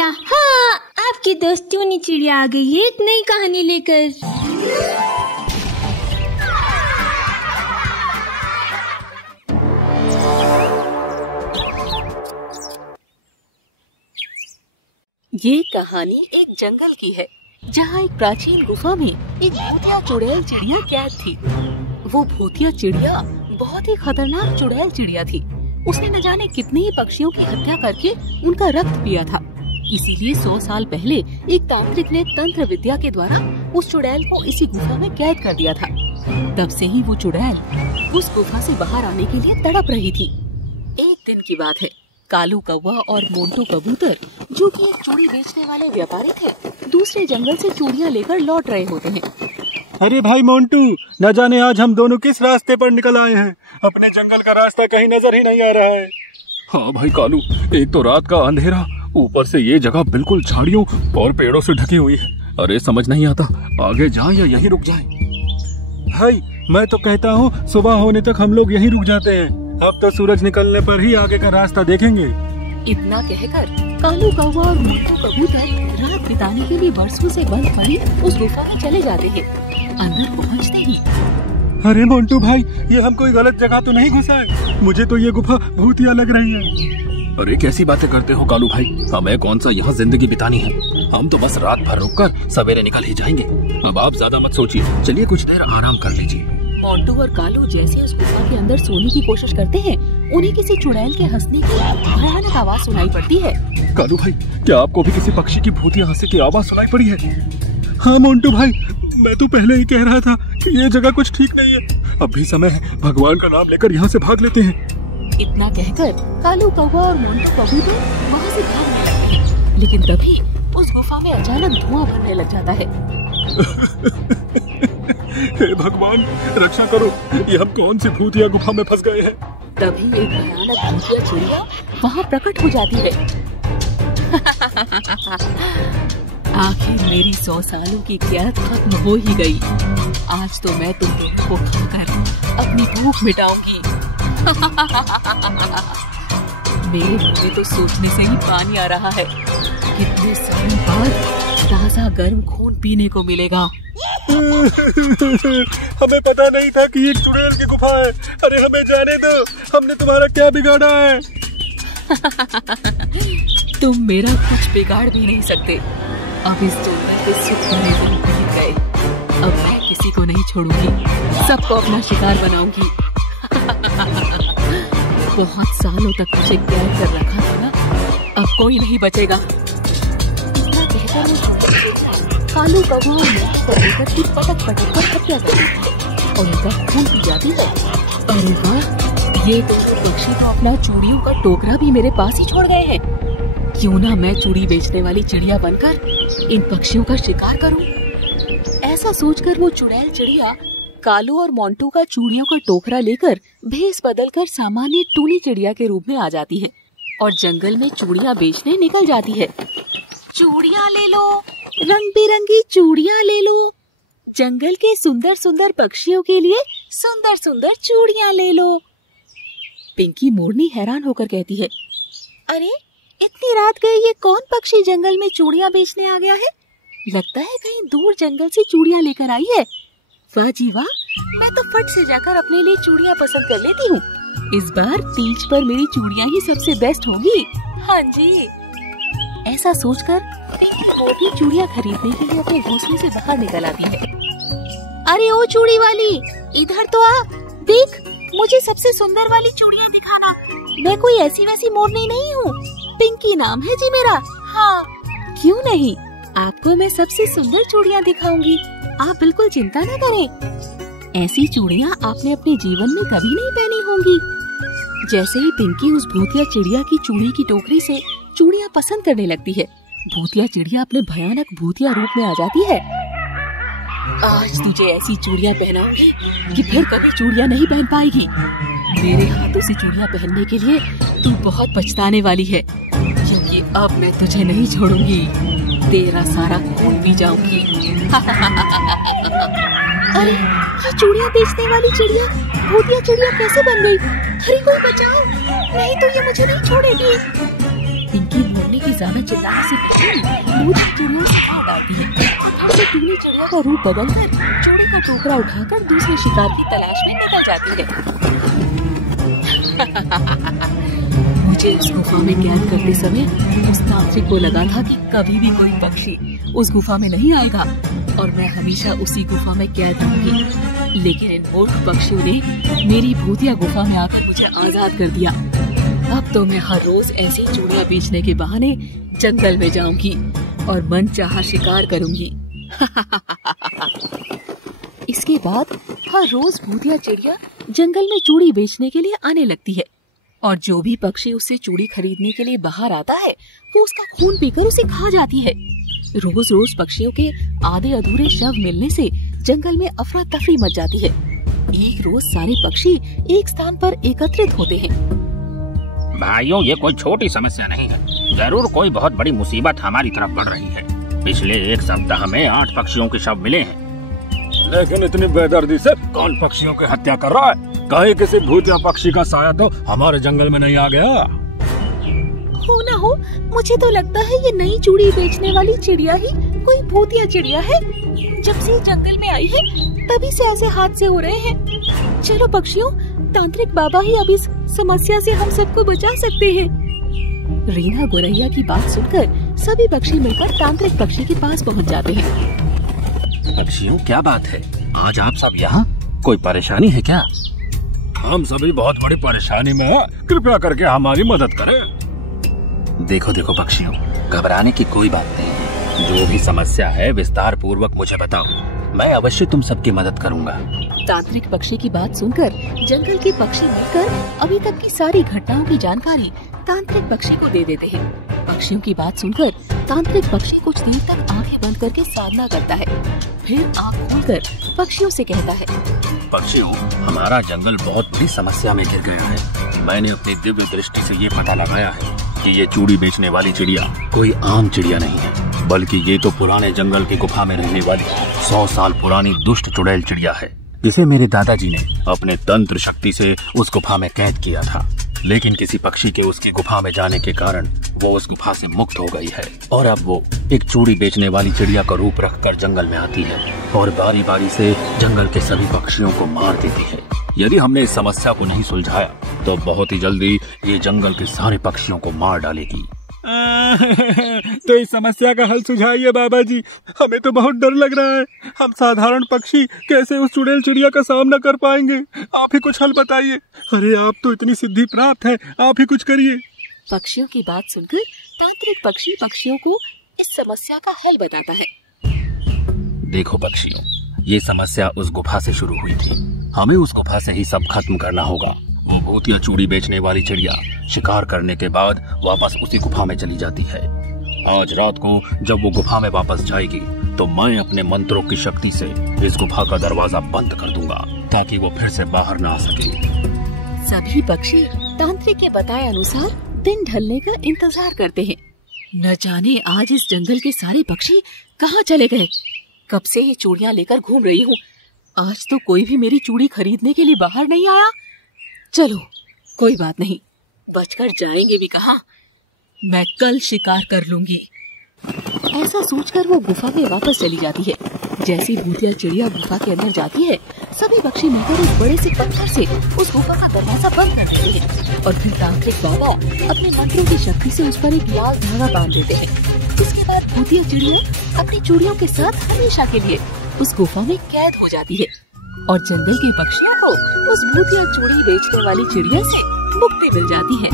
चिड़िया। हाँ, आपकी दोस्त टूनी चिड़िया आ गई है एक नई कहानी लेकर। ये कहानी एक जंगल की है, जहाँ एक प्राचीन गुफा में एक भूतिया चुड़ैल चिड़िया कैद थी। वो भूतिया चिड़िया बहुत ही खतरनाक चुड़ैल चिड़िया थी। उसने न जाने कितने ही पक्षियों की हत्या करके उनका रक्त पिया था। इसीलिए 100 साल पहले एक तांत्रिक ने तंत्र विद्या के द्वारा उस चुड़ैल को इसी गुफा में कैद कर दिया था। तब से ही वो चुड़ैल उस गुफा से बाहर आने के लिए तड़प रही थी। एक दिन की बात है, कालू कौवा और मोंटू कबूतर, जो कि एक चूड़ी बेचने वाले व्यापारी थे, दूसरे जंगल से चूड़ियाँ लेकर लौट रहे होते हैं। अरे भाई मोंटू, न जाने आज हम दोनों किस रास्ते पर निकल आए हैं। अपने जंगल का रास्ता कहीं नजर ही नहीं आ रहा है। हाँ भाई कालू, एक तो रात का अंधेरा, ऊपर से ये जगह बिल्कुल झाड़ियों और पेड़ों से ढकी हुई है। अरे समझ नहीं आता आगे जाएं या यहीं रुक जाएं। भाई मैं तो कहता हूँ सुबह होने तक हम लोग यहीं रुक जाते हैं। अब तो सूरज निकलने पर ही आगे का रास्ता देखेंगे। इतना कहकर कालू कौवा और मोंटू कबूतर रात बिताने के लिए बरसों से बंद पड़ी उस गुफा में चले जाते हैं। अंदर पहुँचते ही, अरे मोंटू भाई, ये हम कोई गलत जगह तो नहीं घुसा है? मुझे तो ये गुफा भूतिया लग रही है। अरे कैसी बातें करते हो कालू भाई, हमें कौन सा यहाँ जिंदगी बितानी है। हम तो बस रात भर रुककर सवेरे निकल ही जाएंगे। अब आप ज्यादा मत सोचिए, चलिए कुछ देर आराम कर लीजिए। मोंटू और कालू जैसे उस गुफा के अंदर सोने की कोशिश करते हैं, उन्हें किसी चुड़ैल के हंसने की भयानक आवाज सुनाई पड़ती है। कालू भाई, क्या आपको भी किसी पक्षी की भूतिया हंसने की आवाज सुनाई पड़ी है? हाँ मोंटू भाई, मैं तो पहले ही कह रहा था कि ये जगह कुछ ठीक नहीं है। अब भी समय है, भगवान का नाम लेकर यहाँ से भाग लेते हैं। इतना कहकर कालू कौवा और मोंटू कबूतर वहाँ से भागने लगते हैं, लेकिन तभी उस गुफा में अचानक धुआं भरने लग जाता है। हे भगवान, रक्षा करो, ये हम कौन सी भूतिया गुफा में फंस गए हैं। तभी एक भयानक भूतिया चिड़िया वहाँ प्रकट हो जाती है। आखिर मेरी 100 सालों की कैद खत्म हो ही गई। आज तो मैं तुम दोनों को खाकर अपनी भूख मिटाऊंगी। मेरे मुंह में तो सोचने से ही पानी आ रहा है। कितने सालों बाद ताजा गर्म खून पीने को मिलेगा। हमें पता नहीं था कि ये चुड़ैल की गुफा है। अरे हमें जाने दो, हमने तुम्हारा क्या बिगाड़ा है? तुम मेरा कुछ बिगाड़ भी नहीं सकते। अब इस जंगल के सुख भरे दिन बीत गए। अब मैं किसी को नहीं छोड़ूंगी, सबको अपना शिकार बनाऊंगी। बहुत सालों तक मुझे कैद कर रखा था ना, अब कोई नहीं बचेगा। इतना कहकर वो कालू कौवा और मोंटू कबूतर की पटक कर हत्या करती है और उनका खून पी जाती है। अरे वाह, ये दोनों पक्षी तो अपना चूड़ियों का टोकरा भी मेरे पास ही छोड़ गए हैं। क्यों ना मैं चूड़ी बेचने वाली चिड़िया बनकर इन पक्षियों का शिकार करूं। ऐसा सोचकर वो चुड़ैल चिड़िया कालू और मोंटू का चूड़ियों का टोकरा लेकर भेस बदलकर सामान्य टूनी चिड़िया के रूप में आ जाती है और जंगल में चूड़ियाँ बेचने निकल जाती है। चूड़ियाँ ले लो, रंग बिरंगी चूड़ियाँ ले लो, जंगल के सुंदर सुंदर पक्षियों के लिए सुंदर सुंदर चूड़ियाँ ले लो। पिंकी मोरनी हैरान होकर कहती है, अरे इतनी रात गए ये कौन पक्षी जंगल में चूड़ियाँ बेचने आ गया है? लगता है कहीं दूर जंगल से चूड़ियाँ लेकर आई है। वाह जी वाह, मैं तो फट से जाकर अपने लिए चूड़ियाँ पसंद कर लेती हूँ। इस बार तीज पर मेरी चूड़ियाँ ही सबसे बेस्ट होंगी। हाँ जी। ऐसा सोचकर मोटी चूड़ियाँ खरीदने के लिए अपने घोंसले से बाहर निकल आती है। अरे ओ चूड़ी वाली, इधर तो आ, देख मुझे सबसे सुंदर वाली चूड़ियाँ दिखाना। मैं कोई ऐसी वैसी मोरनी नहीं हूँ, पिंकी नाम है जी मेरा। हाँ क्यों नहीं, आपको मैं सबसे सुंदर चूड़ियाँ दिखाऊंगी, आप बिल्कुल चिंता न करें। ऐसी चूड़ियाँ आपने अपने जीवन में कभी नहीं पहनी होंगी। जैसे ही पिंकी उस भूतिया चिड़िया की चूड़ी की टोकरी से चूड़ियाँ पसंद करने लगती है, भूतिया चिड़िया अपने भयानक भूतिया रूप में आ जाती है। आज तुझे ऐसी चूड़ियाँ पहनाऊंगी कि फिर कभी चूड़ियाँ नहीं पहन पाएगी। मेरे हाथों से चूड़ियाँ पहनने के लिए तू बहुत पछताने वाली है, क्योंकि अब मैं तुझे नहीं छोड़ूंगी, तेरा सारा खून पी जाऊंगी। अरे ये चूड़ियाँ बेचने वाली चिड़िया भूतिया चिड़िया कैसे बन गई? अरे कोई बचाओ, नहीं तो ये मुझे नहीं छोड़ेगी। पिंकी मोरनी की ज्यादा चिल्लाने से पूरी चिड़िया से डालती है। तो टूनी चिड़िया का रूप बदलकर चूड़ी का टोकरा उठाकर दूसरे शिकार की तलाश में निकल जाती है। मुझे उस गुफा में कैद करते समय उस तांत्रिक को लगा था कि कभी भी कोई पक्षी उस गुफा में नहीं आएगा और मैं हमेशा उसी गुफा में कैद रहूंगी। लेकिन इन मूर्ख पक्षियों ने मेरी भूतिया गुफा में आकर मुझे आजाद कर दिया। अब तो मैं हर रोज ऐसी चूड़ियां बेचने के बहाने जंगल में जाऊंगी और मनचाहा शिकार करूंगी। इसके बाद हर रोज भूतिया चिड़िया जंगल में चूड़ी बेचने के लिए आने लगती है और जो भी पक्षी उससे चूड़ी खरीदने के लिए बाहर आता है वो उसका खून पीकर उसे खा जाती है। रोज रोज पक्षियों के आधे अधूरे शव मिलने से जंगल में अफरा तफरी मच जाती है। एक रोज सारे पक्षी एक स्थान पर एकत्रित होते हैं। भाइयों, ये कोई छोटी समस्या नहीं है। जरूर कोई बहुत बड़ी मुसीबत हमारी तरफ बढ़ रही है। पिछले एक सप्ताह में 8 पक्षियों के शव मिले हैं। लेकिन इतनी बेदर्दी से कौन पक्षियों की हत्या कर रहा है? कहीं किसी भूतिया पक्षी का साया तो हमारे जंगल में नहीं आ गया? हो ना हो, मुझे तो लगता है ये नई चूड़ी बेचने वाली चिड़िया ही कोई भूतिया चिड़िया है। जब से जंगल में आई है तभी से ऐसे हादसे हो रहे हैं। चलो पक्षियों, तांत्रिक बाबा ही अब इस समस्या से हम सबको बचा सकते हैं। रीना गोरैया की बात सुनकर सभी पक्षी मिलकर तांत्रिक पक्षी के पास पहुंच जाते हैं। पक्षियों, क्या बात है? आज आप सब यहाँ? कोई परेशानी है क्या? हम सभी बहुत बड़ी परेशानी में हैं। कृपया करके हमारी मदद करें। देखो देखो पक्षियों, घबराने की कोई बात नहीं है। जो भी समस्या है विस्तार पूर्वक मुझे बताओ, मैं अवश्य तुम सबकी मदद करूंगा। तांत्रिक पक्षी की बात सुनकर जंगल के पक्षी मिलकर अभी तक की सारी घटनाओं की जानकारी तांत्रिक पक्षी को दे देते हैं। पक्षियों की बात सुनकर तांत्रिक पक्षी कुछ देर तक आंखें बंद करके साधना करता है, फिर आँख खोलकर पक्षियों से कहता है, पक्षियों, हमारा जंगल बहुत बड़ी समस्या में घिर गया है। मैंने अपनी दिव्य दृष्टि से ये पता लगाया है कि ये चूड़ी बेचने वाली चिड़िया कोई आम चिड़िया नहीं है, बल्कि ये तो पुराने जंगल की गुफा में रहने वाली 100 साल पुरानी दुष्ट चुड़ैल चिड़िया है, जिसे मेरे दादाजी ने अपने तंत्र शक्ति से उस गुफा में कैद किया था। लेकिन किसी पक्षी के उसकी गुफा में जाने के कारण वो उस गुफा से मुक्त हो गई है और अब वो एक चूड़ी बेचने वाली चिड़िया का रूप रखकर जंगल में आती है और बारी बारी से जंगल के सभी पक्षियों को मार देती है। यदि हमने इस समस्या को नहीं सुलझाया तो बहुत ही जल्दी ये जंगल के सारे पक्षियों को मार डालेगी। तो इस समस्या का हल सुझाइए बाबा जी, हमें तो बहुत डर लग रहा है। हम साधारण पक्षी कैसे उस चुड़ैल चिड़िया का सामना कर पाएंगे? आप ही कुछ हल बताइए। अरे आप तो इतनी सिद्धि प्राप्त है, आप ही कुछ करिए। पक्षियों की बात सुनकर तांत्रिक पक्षी पक्षियों को इस समस्या का हल बताता है। देखो पक्षियों, ये समस्या उस गुफा से शुरू हुई थी। हमें उस गुफा से ही सब खत्म करना होगा। वो भूतिया चूड़ी बेचने वाली चिड़िया शिकार करने के बाद वापस उसी गुफा में चली जाती है। आज रात को जब वो गुफा में वापस जाएगी तो मैं अपने मंत्रों की शक्ति से इस गुफा का दरवाजा बंद कर दूंगा ताकि वो फिर से बाहर ना आ सके। सभी पक्षी तांत्रिक के बताए अनुसार दिन ढलने का इंतजार करते हैं। न जाने आज इस जंगल के सारे पक्षी कहाँ चले गए। कब से ये चूड़ियां लेकर घूम रही हूँ, आज तो कोई भी मेरी चूड़ी खरीदने के लिए बाहर नहीं आया। चलो कोई बात नहीं, बचकर जाएंगे भी कहाँ, मैं कल शिकार कर लूंगी। ऐसा सोचकर वो गुफा में वापस चली जाती है। जैसी भूतिया चिड़िया गुफा के अंदर जाती है, सभी पक्षी मिलकर उस बड़े से पत्थर से उस गुफा का दरवाजा बंद कर देते हैं और फिर तांत्रिक बाबा अपने मंत्रों की शक्ति से उस पर एक लाल धागा बांध देते हैं। इसके बाद भूतिया चिड़िया अपनी चूड़ियों के साथ हमेशा के लिए उस गुफा में कैद हो जाती है और जंगल के पक्षियों को उस भूतिया चूड़ी बेचने वाली चिड़िया से मुक्ति मिल जाती है।